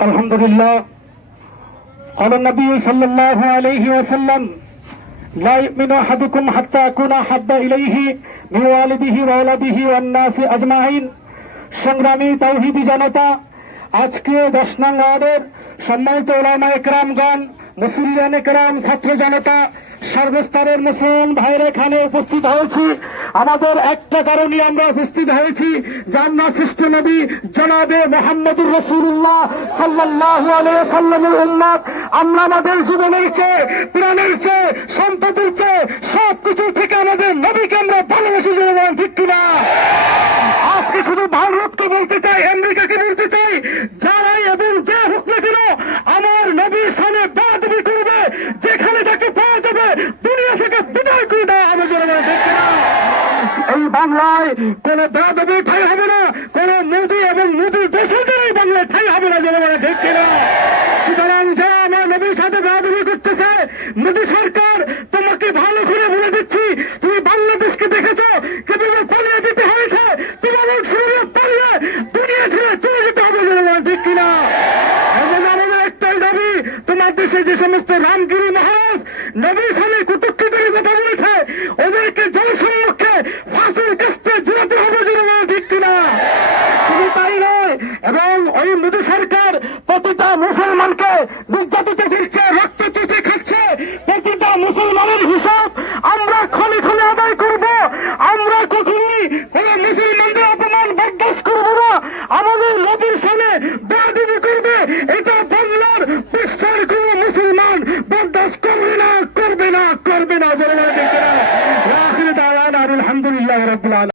الحمد لله قال النبي صلى الله عليه وسلم لا يؤمن أحدكم حتى أكون أحب إليه من والده وولده والناس أجمعين সংগ্রামী তৌহিদি জনতা আজকে দশ নং ওয়ার্ডের সম্মানিত ওলামা একরামগণ মুসলিয়ান একরাম ছাত্র জনতা সর্বস্তরের মুসলমান ভাইয়ের এখানে উপস্থিত হয়েছি। আমাদের একটা কারণে আমরা উপস্থিত হয়েছি জান্না সৃষ্ট নবী জনাবে মোহাম্মদুর রসুল্লাহ সাল্লাহ সাল্লামের উন্মাদ আমরা আমাদের জীবনের চেয়ে, প্রাণের চেয়ে, সম্পদের চেয়ে সব কিছু থেকে আমাদের নবীকে আমরা ভালোবেসে যেতে ঠিক কিনা? আজকে শুধু ভারতকে বলতে চাই, আমেরিকাকে বলতে চাই যারাই এবং যে হোক না কেন আমার নবীর সামনে বাদবি করবে যেখানে তাকে পাওয়া যাবে দুনিয়া থেকে বিদায় করে দেওয়া হবে জনগণ দেখছে না। এই বাংলায় কোন বেদবি ঠাই হবে না, কোন মোদি এবং মোদির দেশের এই বাংলায় ঠাই হবে না জনগণ দেখছে না। সুতরাং যারা আমার নবীর সাথে দাদবি করতেছে, মোদী সরকার, তোমাকে ভালো করে বলে দিচ্ছি, তুমি বাংলাদেশকে দেখেছ কীভাবে পালিয়ে যেতে হয়েছে তোমার শরীরে পালিয়ে দুনিয়া ছেড়ে চলে যেতে হবে জনগণ ঠিক কিনা এবং আমাদের একটাই দাবি দেশে যে সমস্ত রামগিরি মহারাজ নবীর সামনে কুটুক্তি করে কথা বলেছে, ওদেরকে জনসম্মুখে ফাঁসির কাস্তে জড়াতে হবে জনগণ ঠিক কিনা? শুধু তাই নয়, এবং ওই মোদী সরকার প্রতিটা মুসলমানকে নির্যাতিত করছে, রক্ত চুষে খাচ্ছে, প্রতিটা মুসলমানের হিসাব আমরা খনি খনি আদায় করব, আমরা কখনই কোন মুসলমানদের অপমান বরদাস্ত করব না। আমাদের নবীর সামনে அலமதுல்லா ரபுல்